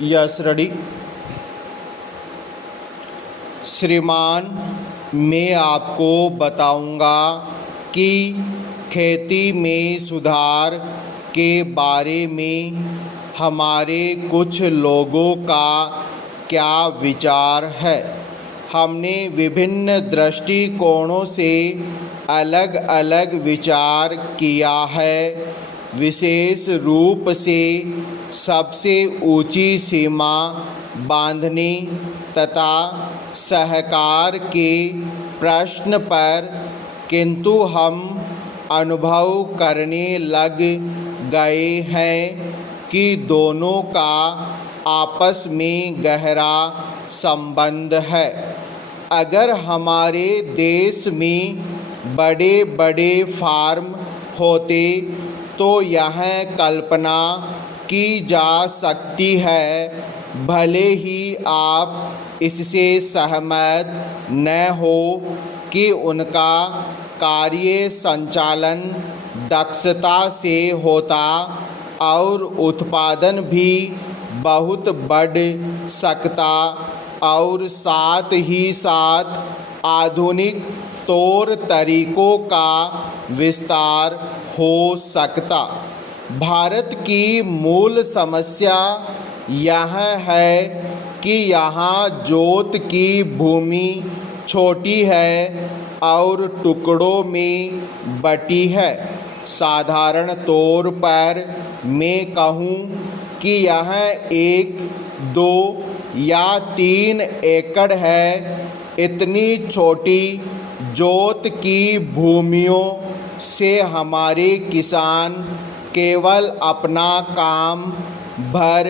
Yes ready. श्रीमान, मैं आपको बताऊंगा कि खेती में सुधार के बारे में हमारे कुछ लोगों का क्या विचार है। हमने विभिन्न दृष्टिकोणों से अलग अलग विचार किया है। विशेष रूप से सबसे ऊंची सीमा बांधने तथा सहकार के प्रश्न पर, किंतु हम अनुभव करने लग गए हैं कि दोनों का आपस में गहरा संबंध है। अगर हमारे देश में बड़े बड़े फार्म होते तो यह कल्पना की जा सकती है, भले ही आप इससे सहमत न हो, कि उनका कार्य संचालन दक्षता से होता और उत्पादन भी बहुत बढ़ सकता और साथ ही साथ आधुनिक तौर तरीकों का विस्तार हो सकता। भारत की मूल समस्या यह है कि यहाँ जोत की भूमि छोटी है और टुकड़ों में बटी है। साधारण तौर पर मैं कहूँ कि यह 1, 2 या 3 एकड़ है। इतनी छोटी जोत की भूमियों से हमारे किसान केवल अपना काम भर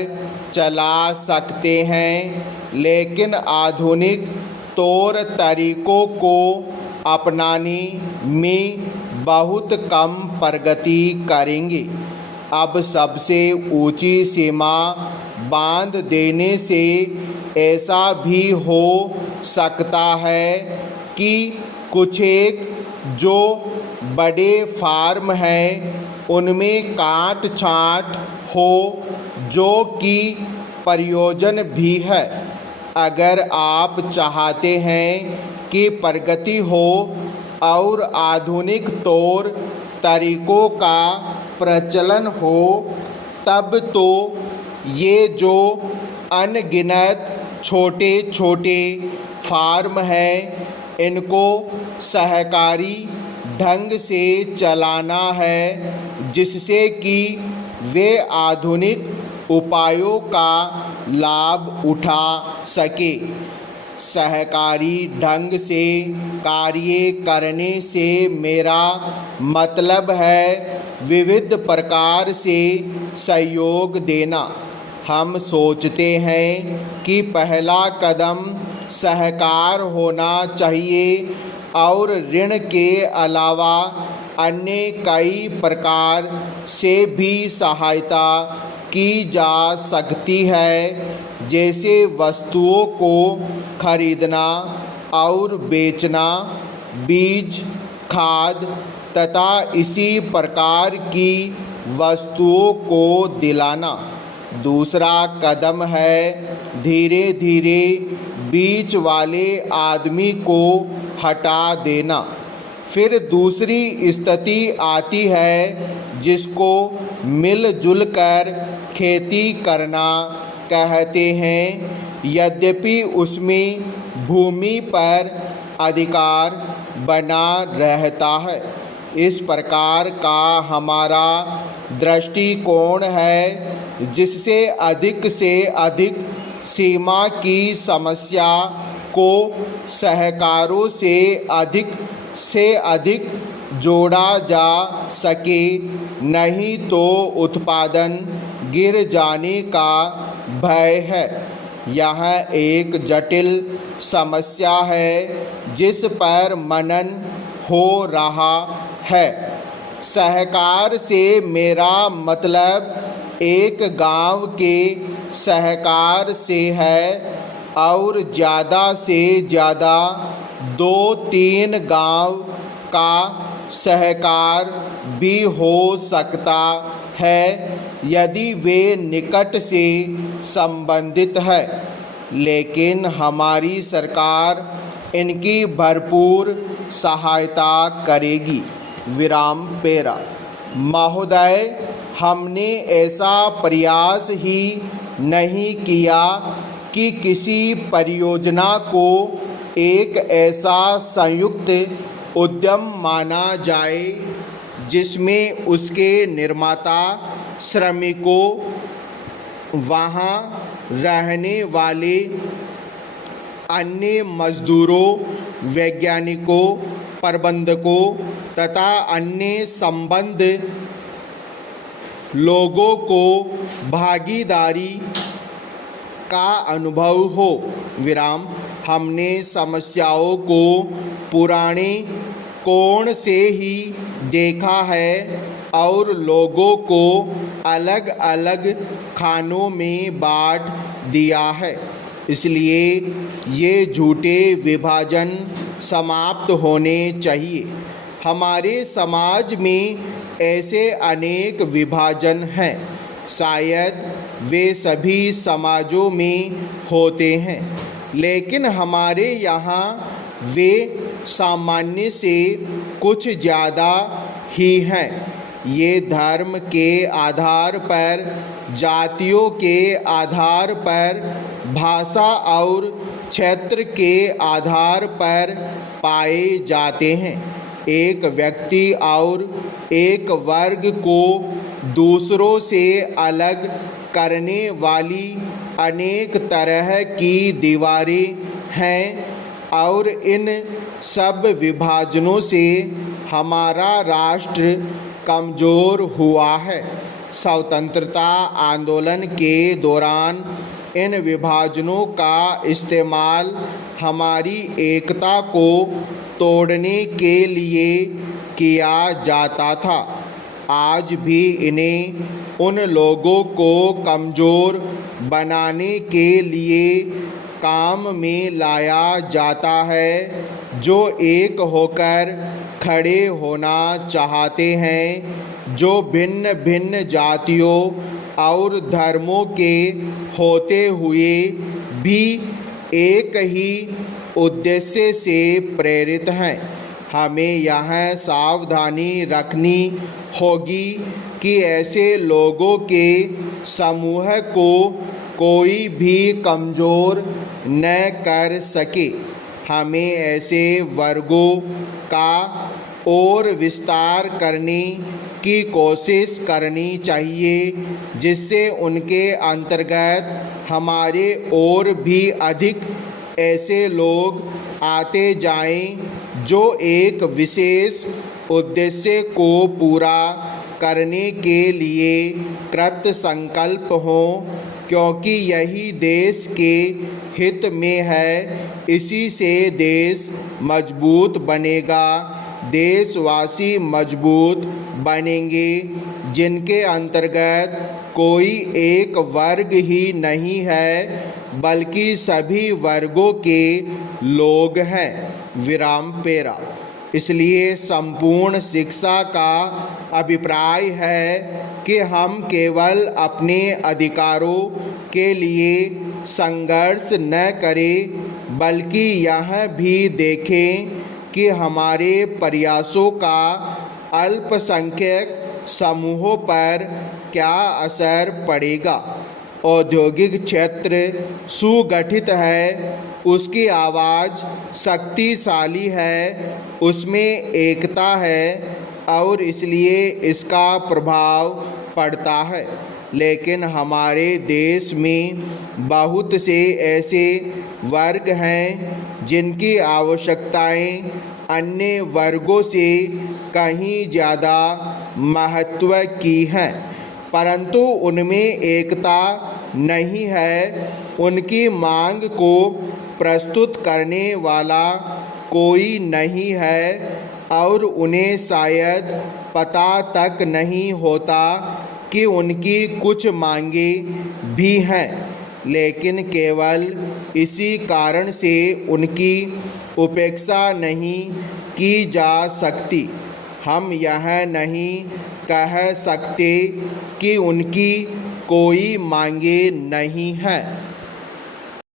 चला सकते हैं, लेकिन आधुनिक तौर तरीकों को अपनाने में बहुत कम प्रगति करेंगे। अब सबसे ऊंची सीमा बांध देने से ऐसा भी हो सकता है कि कुछ एक जो बड़े फार्म हैं उनमें काट छांट हो, जो कि प्रयोजन भी है। अगर आप चाहते हैं कि प्रगति हो और आधुनिक तौर तरीकों का प्रचलन हो, तब तो ये जो अनगिनत छोटे छोटे फार्म हैं, इनको सहकारी ढंग से चलाना है, जिससे कि वे आधुनिक उपायों का लाभ उठा सके। सहकारी ढंग से कार्य करने से मेरा मतलब है विविध प्रकार से सहयोग देना। हम सोचते हैं कि पहला कदम सहकार होना चाहिए और ऋण के अलावा अन्य कई प्रकार से भी सहायता की जा सकती है, जैसे वस्तुओं को खरीदना और बेचना, बीज, खाद तथा इसी प्रकार की वस्तुओं को दिलाना। दूसरा कदम है धीरे धीरे बीच वाले आदमी को हटा देना। फिर दूसरी स्थिति आती है जिसको मिलजुल कर खेती करना कहते हैं, यद्यपि उसमें भूमि पर अधिकार बना रहता है। इस प्रकार का हमारा दृष्टिकोण है, जिससे अधिक से अधिक सीमा की समस्या को सहकारों से अधिक जोड़ा जा सके, नहीं तो उत्पादन गिर जाने का भय है। यह एक जटिल समस्या है जिस पर मनन हो रहा है। सहकार से मेरा मतलब एक गांव के सहकार से है और ज़्यादा से ज़्यादा 2-3 गांव का सहकार भी हो सकता है। यदि वे निकट से संबंधित है, लेकिन हमारी सरकार इनकी भरपूर सहायता करेगी। विराम पेरा। महोदय, हमने ऐसा प्रयास ही नहीं किया कि किसी परियोजना को एक ऐसा संयुक्त उद्यम माना जाए जिसमें उसके निर्माता, श्रमिकों, वहाँ रहने वाले अन्य मजदूरों, वैज्ञानिकों, प्रबंधकों तथा अन्य संबद्ध लोगों को भागीदारी का अनुभव हो। विराम। हमने समस्याओं को पुराने कोण से ही देखा है और लोगों को अलग अलग खानों में बांट दिया है। इसलिए ये झूठे विभाजन समाप्त होने चाहिए। हमारे समाज में ऐसे अनेक विभाजन हैं, शायद वे सभी समाजों में होते हैं, लेकिन हमारे यहाँ वे सामान्य से कुछ ज़्यादा ही हैं। ये धर्म के आधार पर, जातियों के आधार पर, भाषा और क्षेत्र के आधार पर पाए जाते हैं। एक व्यक्ति और एक वर्ग को दूसरों से अलग करने वाली अनेक तरह की दीवारें हैं और इन सब विभाजनों से हमारा राष्ट्र कमज़ोर हुआ है। स्वतंत्रता आंदोलन के दौरान इन विभाजनों का इस्तेमाल हमारी एकता को तोड़ने के लिए किया जाता था। आज भी इन्हें उन लोगों को कमज़ोर बनाने के लिए काम में लाया जाता है जो एक होकर खड़े होना चाहते हैं, जो भिन्न भिन्न जातियों और धर्मों के होते हुए भी एक ही उद्देश्य से प्रेरित हैं। हमें यह सावधानी रखनी होगी कि ऐसे लोगों के समूह को कोई भी कमज़ोर न कर सके। हमें ऐसे वर्गों का और विस्तार करने की कोशिश करनी चाहिए जिससे उनके अंतर्गत हमारे और भी अधिक ऐसे लोग आते जाएं जो एक विशेष उद्देश्य को पूरा करने के लिए कृत संकल्प हों, क्योंकि यही देश के हित में है। इसी से देश मजबूत बनेगा। देशवासी मजबूत बनेंगे जिनके अंतर्गत कोई एक वर्ग ही नहीं है बल्कि सभी वर्गों के लोग हैं। विराम पेरा। इसलिए संपूर्ण शिक्षा का अभिप्राय है कि हम केवल अपने अधिकारों के लिए संघर्ष न करें बल्कि यह भी देखें कि हमारे प्रयासों का अल्पसंख्यक समूहों पर क्या असर पड़ेगा। औद्योगिक क्षेत्र सुगठित है, उसकी आवाज़ शक्तिशाली है, उसमें एकता है और इसलिए इसका प्रभाव पड़ता है। लेकिन हमारे देश में बहुत से ऐसे वर्ग हैं जिनकी आवश्यकताएं अन्य वर्गों से कहीं ज़्यादा महत्व की हैं, परंतु उनमें एकता नहीं है। उनकी मांग को प्रस्तुत करने वाला कोई नहीं है और उन्हें शायद पता तक नहीं होता कि उनकी कुछ मांगें भी हैं, लेकिन केवल इसी कारण से उनकी उपेक्षा नहीं की जा सकती। हम यह नहीं कह सकते कि उनकी कोई मांगे नहीं है।